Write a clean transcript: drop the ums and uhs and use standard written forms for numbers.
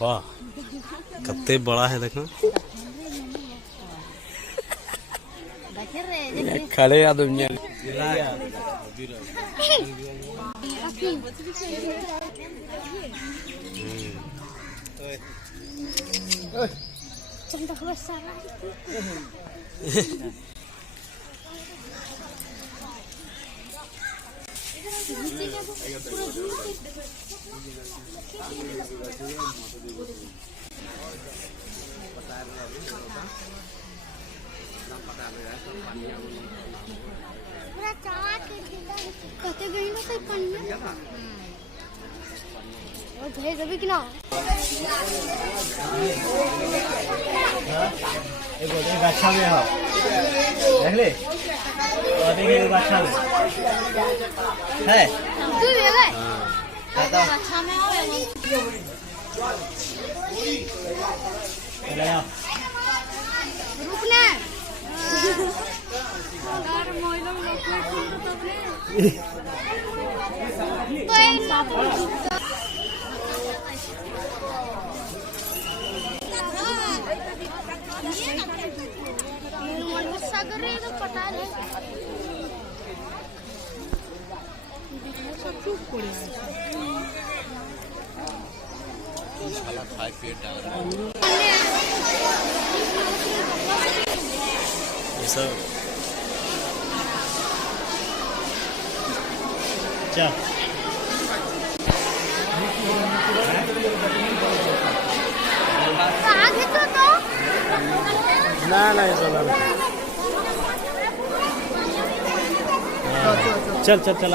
वाह कितने बड़ा है देखो खड़े आदमी कि ना अच्छा में हो देख ले और देखिए अच्छा में है तू ले ले अच्छा में हो ले आओ रुकना यार मोइलो लोग सागर रे तो पता है सब चुप पड़े साला खाए पेट डाल ये सब चल आगे तो ना ये सब चल चल चल